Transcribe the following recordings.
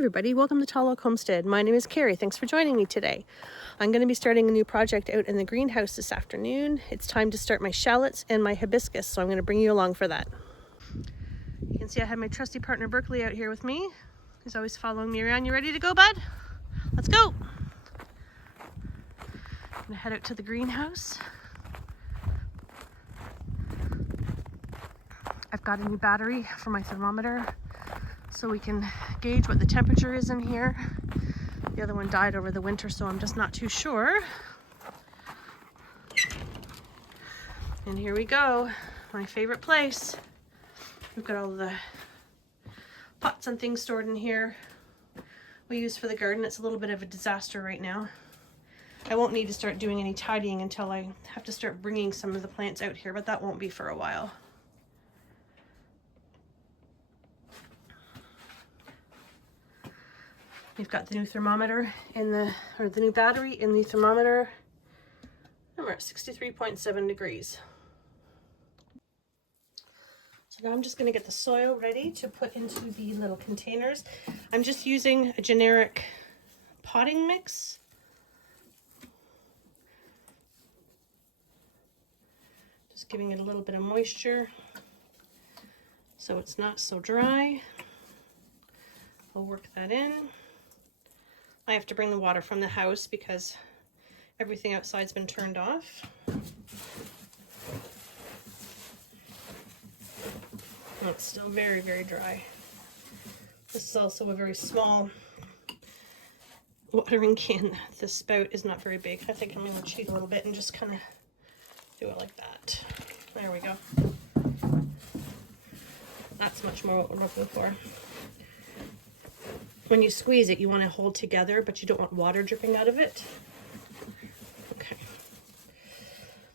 everybody, welcome to Tall Oak Homestead. My name is Carrie. Thanks for joining me today. I'm going to be starting a new project out in the greenhouse this afternoon. It's time to start my shallots and my hibiscus, so I'm going to bring you along for that. You can see I have my trusty partner Berkeley out here with me. He's always following me around. You ready to go, bud? Let's go! I'm going to head out to the greenhouse. I've got a new battery for my thermometer, so we can gauge what the temperature is in here. The other one died over the winter, so I'm just not too sure. And here we go, my favorite place. We've got all the pots and things stored in here we use for the garden. It's a little bit of a disaster right now. I won't need to start doing any tidying until I have to start bringing some of the plants out here, but that won't be for a while. We've got the new thermometer in the new battery in the thermometer, and we're at 63.7 degrees. So now I'm just going to get the soil ready to put into the little containers. I'm just using a generic potting mix. Just giving it a little bit of moisture so it's not so dry. I'll work that in. I have to bring the water from the house because everything outside's been turned off. Oh, it's still very, very dry. This is also a very small watering can. The spout is not very big. I think I'm going to cheat a little bit and just kind of do it like that. There we go. That's much more what we're looking for. When you squeeze it, you want to hold together, but you don't want water dripping out of it. Okay.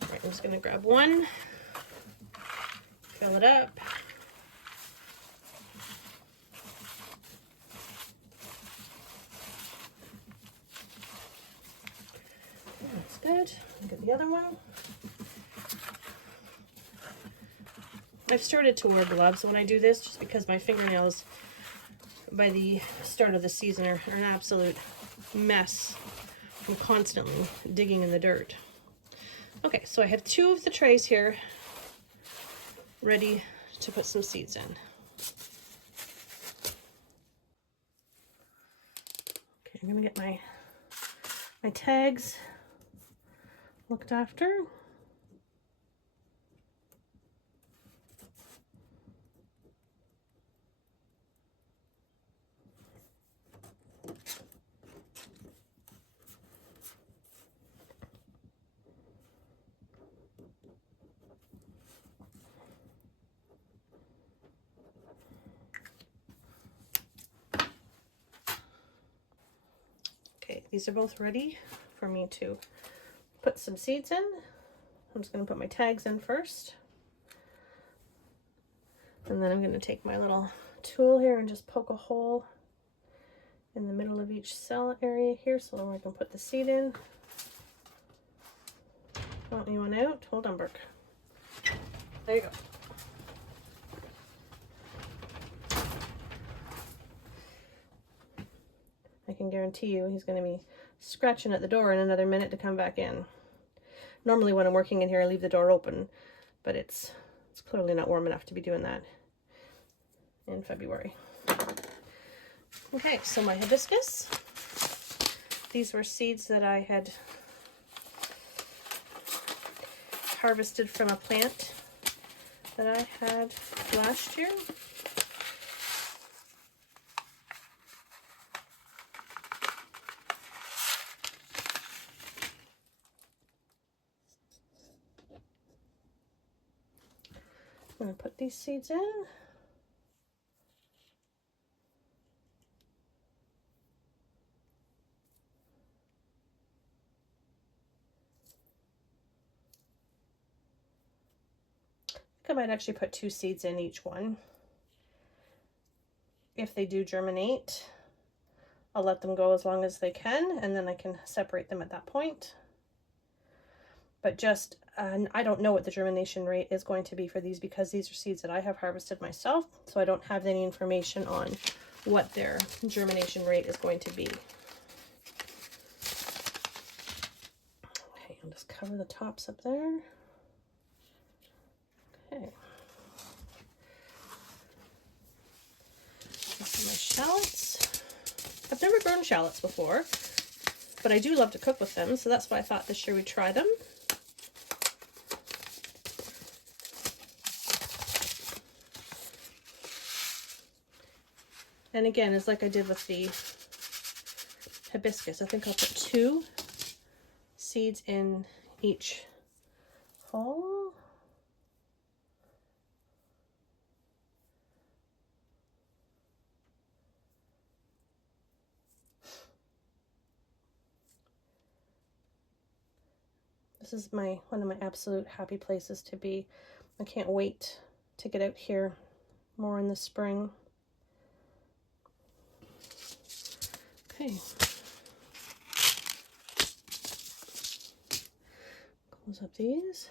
All right, I'm just going to grab one, fill it up. That's good. I'll get the other one. I've started to wear gloves when I do this, just because my fingernails by the start of the season are an absolute mess. I'm constantly digging in the dirt. Okay, so I have two of the trays here ready to put some seeds in. Okay, I'm gonna get my tags looked after. Okay, these are both ready for me to put some seeds in. I'm just going to put my tags in first. And then I'm going to take my little tool here and just poke a hole in the middle of each cell area here so that I can put the seed in. Want anyone out? Hold on, Burke. There you go. I can guarantee you he's going to be scratching at the door in another minute to come back in. Normally when I'm working in here, I leave the door open, but it's clearly not warm enough to be doing that in February. Okay, so my hibiscus. These were seeds that I had harvested from a plant that I had last year. I'm going to put these seeds in. I might actually put 2 seeds in each one. If they do germinate, I'll let them go as long as they can, and then I can separate them at that point. But just, I don't know what the germination rate is going to be for these because these are seeds that I have harvested myself, so I don't have any information on what their germination rate is going to be. Okay, I'll just cover the tops up there. Okay. These are my shallots. I've never grown shallots before, but I do love to cook with them, so that's why I thought this year we'd try them. And again, it's like I did with the hibiscus. I think I'll put 2 seeds in each hole. This is one of my absolute happy places to be. I can't wait to get out here more in the spring. Okay. Close up these.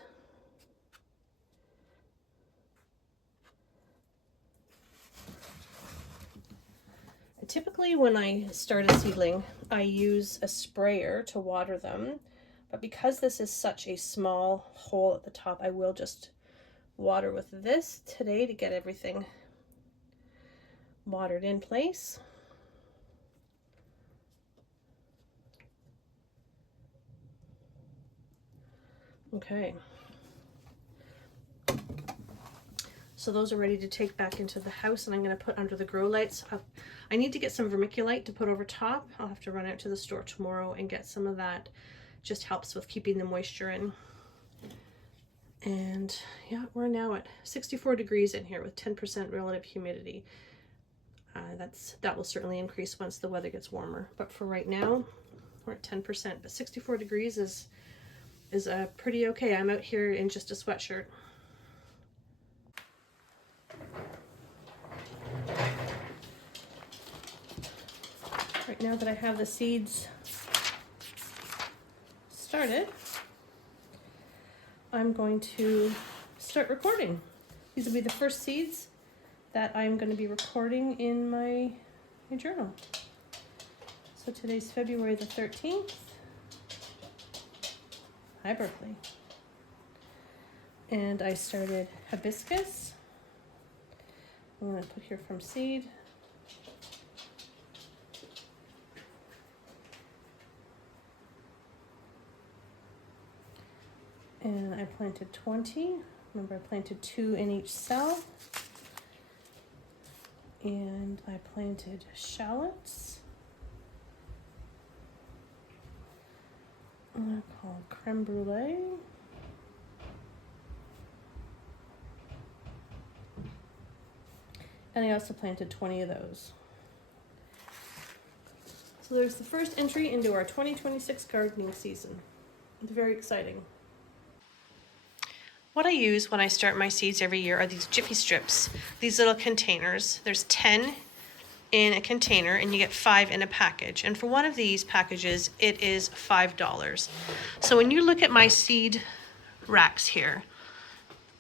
Typically when I start a seedling, I use a sprayer to water them, but because this is such a small hole at the top, I will just water with this today to get everything watered in place. Okay. So those are ready to take back into the house, and I'm going to put under the grow lights. I need to get some vermiculite to put over top. I'll have to run out to the store tomorrow and get some of that. Just helps with keeping the moisture in. And yeah, we're now at 64 degrees in here with 10% relative humidity. That will certainly increase once the weather gets warmer. But for right now, we're at 10%. But 64 degrees is pretty okay. I'm out here in just a sweatshirt. Right now that I have the seeds started, I'm going to start recording. These will be the first seeds that I'm going to be recording in my journal. So today's February the 13th. Hi, Berkeley. And I started hibiscus. I'm going to put here from seed. And I planted 20. Remember, I planted 2 in each cell. And I planted shallots. They're called creme brulee. And I also planted 20 of those. So there's the first entry into our 2026 gardening season. It's very exciting. What I use when I start my seeds every year are these Jiffy strips, these little containers. There's 10 in a container and you get 5 in a package. And for one of these packages, it is $5. So when you look at my seed racks here,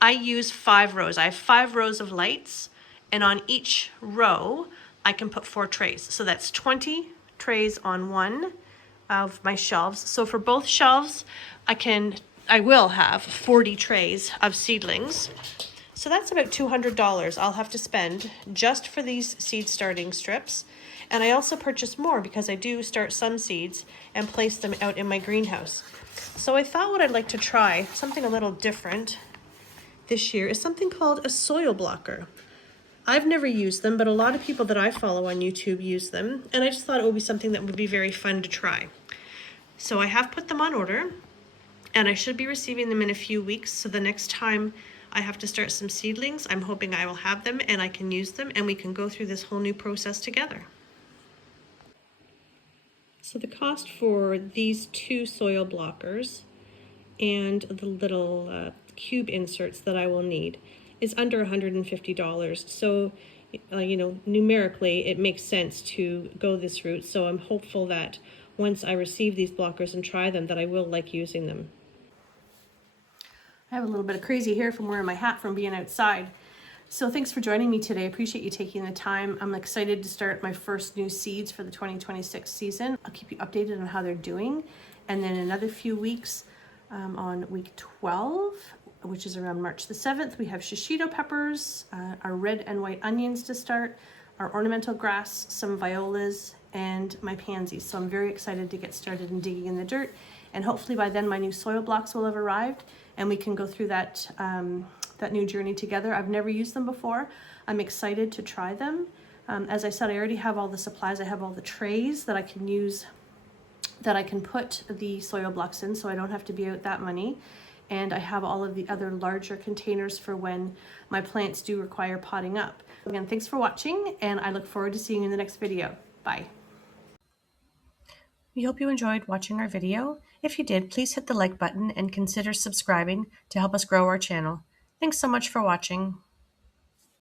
I use 5 rows. I have 5 rows of lights, and on each row, I can put 4 trays. So that's 20 trays on one of my shelves. So for both shelves, I will have 40 trays of seedlings. So that's about $200 I'll have to spend just for these seed starting strips. And I also purchase more because I do start some seeds and place them out in my greenhouse. So I thought what I'd like to try, something a little different this year, is something called a soil blocker. I've never used them, but a lot of people that I follow on YouTube use them. And I just thought it would be something that would be very fun to try. So I have put them on order, and I should be receiving them in a few weeks. So the next time I have to start some seedlings, I'm hoping I will have them and I can use them and we can go through this whole new process together. So the cost for these 2 soil blockers and the little cube inserts that I will need is under $150. So, numerically, it makes sense to go this route. So I'm hopeful that once I receive these blockers and try them, that I will like using them. I have a little bit of crazy hair from wearing my hat from being outside. So thanks for joining me today. I appreciate you taking the time. I'm excited to start my first new seeds for the 2026 season. I'll keep you updated on how they're doing. And then in another few weeks, on week 12, which is around March the 7th, we have shishito peppers, our red and white onions to start, our ornamental grass, some violas, and my pansies. So I'm very excited to get started in digging in the dirt. And hopefully by then my new soil blocks will have arrived and we can go through that that new journey together. I've never used them before. I'm excited to try them. As I said, I already have all the supplies. I have all the trays that I can use, that I can put the soil blocks in, so I don't have to be out that money. And I have all of the other larger containers for when my plants do require potting up. Again, thanks for watching, and I look forward to seeing you in the next video. Bye. We hope you enjoyed watching our video. If you did, please hit the like button and consider subscribing to help us grow our channel. Thanks so much for watching.